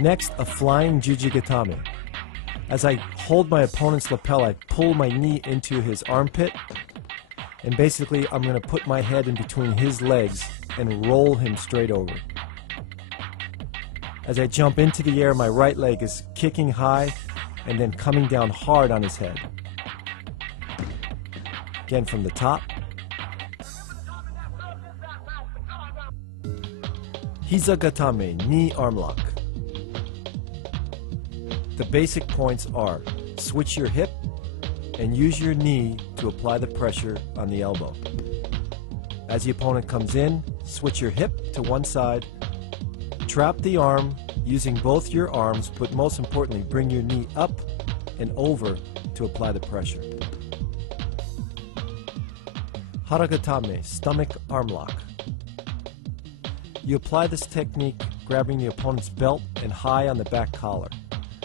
Next, a flying Juji gatame. As I hold my opponent's lapel, I pull my knee into his armpit, and basically I'm going to put my head in between his legs and roll him straight over. As I jump into the air, my right leg is kicking high and then coming down hard on his head. Again from the top. Hiza gatame, knee arm lock. The basic points are: switch your hip and use your knee to apply the pressure on the elbow. As the opponent comes in, switch your hip to one side, trap the arm using both your arms, but most importantly, bring your knee up and over to apply the pressure. Hara gatame, stomach arm lock. You apply this technique grabbing the opponent's belt and high on the back collar.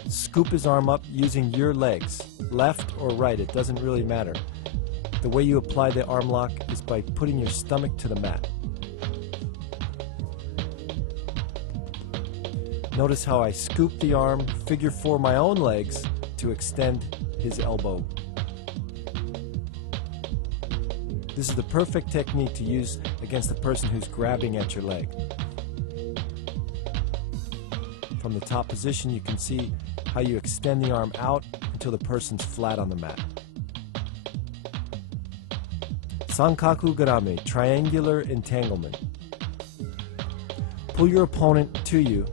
Scoop his arm up using your legs, left or right, it doesn't really matter. The way you apply the arm lock is by putting your stomach to the mat. Notice how I scoop the arm, figure four my own legs to extend his elbow. This is the perfect technique to use against the person who's grabbing at your leg. From the top position, you can see how you extend the arm out until the person's flat on the mat. Sankaku garame, triangular entanglement. Pull your opponent to you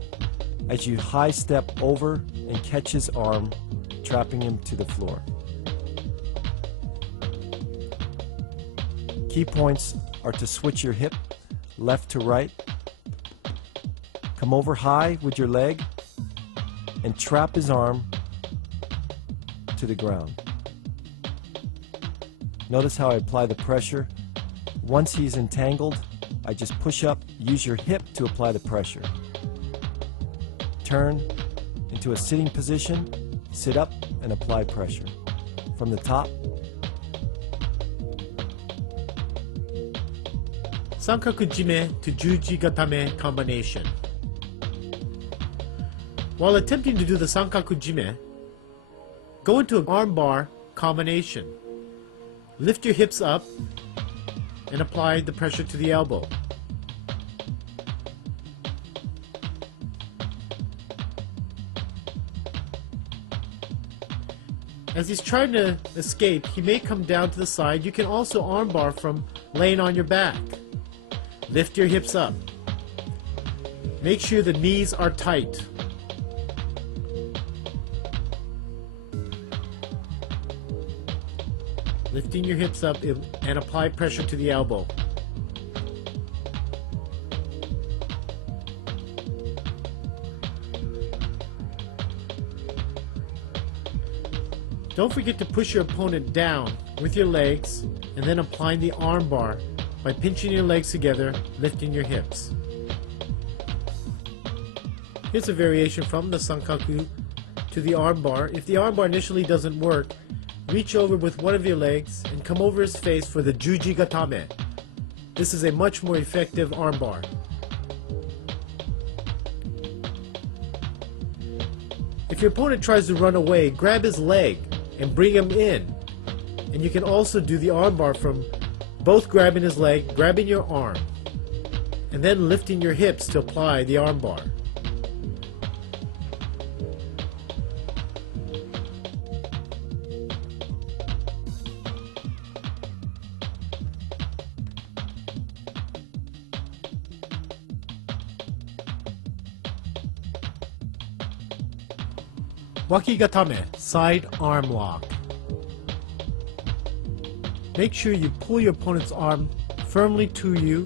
as you high step over and catch his arm, trapping him to the floor. Key points are to switch your hip left to right, come over high with your leg, and trap his arm to the ground. Notice how I apply the pressure. Once he's entangled, I just push up, use your hip to apply the pressure. Turn into a sitting position, sit up, and apply pressure. From the top. Sankaku jime to Juji gatame combination. While attempting to do the Sankaku jime, go into an armbar combination. Lift your hips up and apply the pressure to the elbow. As he's trying to escape, he may come down to the side. You can also armbar from laying on your back. Lift your hips up. Make sure the knees are tight. Lifting your hips up and apply pressure to the elbow. Don't forget to push your opponent down with your legs and then applying the arm bar by pinching your legs together, lifting your hips. Here's a variation from the Sankaku to the arm bar. If the arm bar initially doesn't work, reach over with one of your legs and come over his face for the Juji gatame. This is a much more effective arm bar. If your opponent tries to run away, grab his leg and bring him in. And you can also do the arm bar from both grabbing his leg, grabbing your arm, and then lifting your hips to apply the arm bar. Waki gatame, side arm lock. Make sure you pull your opponent's arm firmly to you,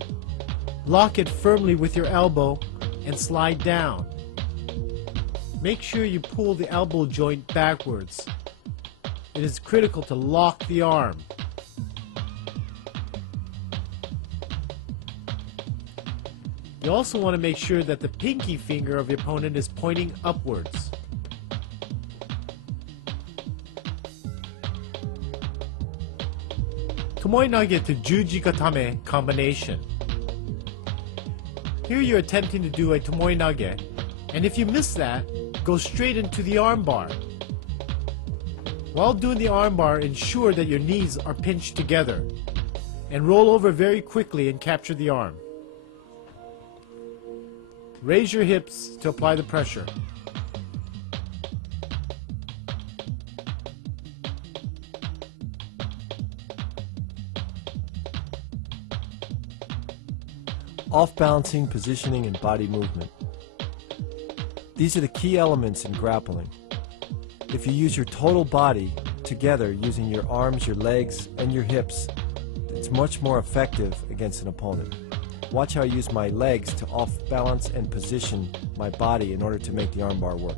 lock it firmly with your elbow, and slide down. Make sure you pull the elbow joint backwards. It is critical to lock the arm. You also want to make sure that the pinky finger of your opponent is pointing upwards. Tomoe nage to Juji gatame combination. Here you're attempting to do a tomoe nage And if you miss that, go straight into the armbar. While doing the armbar, ensure that your knees are pinched together and roll over very quickly and capture the arm. Raise your hips to apply the pressure. Off-balancing, positioning, and body movement. These are the key elements in grappling. If you use your total body together using your arms, your legs, and your hips, it's much more effective against an opponent. Watch how I use my legs to off-balance and position my body in order to make the armbar work.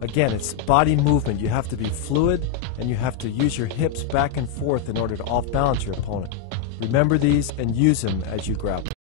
Again, it's body movement. You have to be fluid and you have to use your hips back and forth in order to off-balance your opponent. Remember these and use them as you grapple.